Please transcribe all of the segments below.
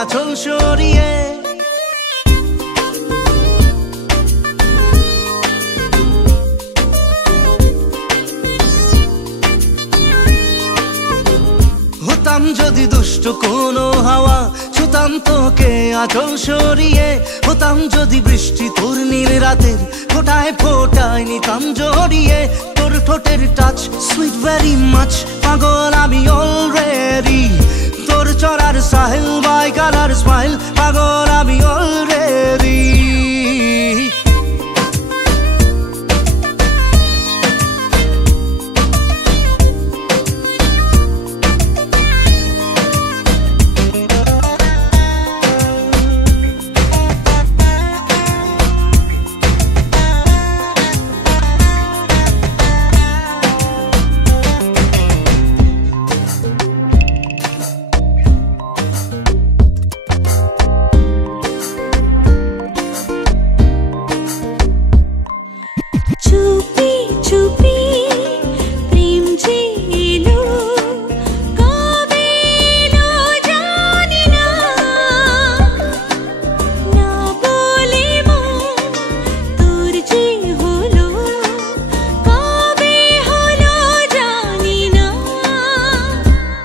আঁচল সরিয়ে। হতাম যদি দুষ্ট কোনো হাওয়া, ছুতাম তোকে আঁচল সরিয়ে। হতাম যদি বৃষ্টি তোর নীল রাতের ফোটায় ফোটায় নিতাম জড়িয়ে। তোর ঠোঁটের টাচ সুইট ভেরি মাচ, পাগল আমি অলরেডি। তোর চড়ার সাহেল বাই কালার স্মাইল, পাগল আমি অলরেডি।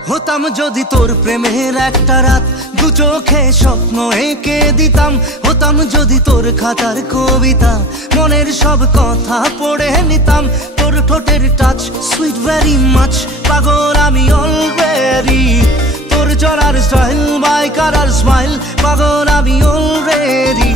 হতাম যদি তোর প্রেমের একটা রাত, দু চোখে স্বপ্ন এঁকে দিতাম। হতাম যদি তোর খাতার কবিতা, মনের সব কথা পড়ে নিতাম। তোর ঠোঁটের টাচ সুইট ভেরি মাচ, পাগল আমি অলরেডি। তোর চড়ার স্টাইল বাই কালার স্মাইল, পাগল আমি অলরেডি।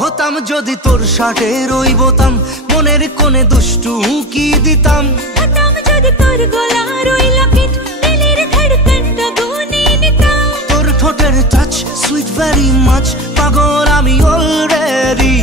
হতাম যদি তোর শার্টের ওই বোতাম, মনের কোণে দুষ্টু উঁকি দিতাম। হতাম যদি তোর গলার ওই লকেট, দিলের ধড়কনটা গুনে নিতাম। তোর ঠোঁটের টাচ সুইট ভেরি মাচ, পাগল আমি অলরেডি।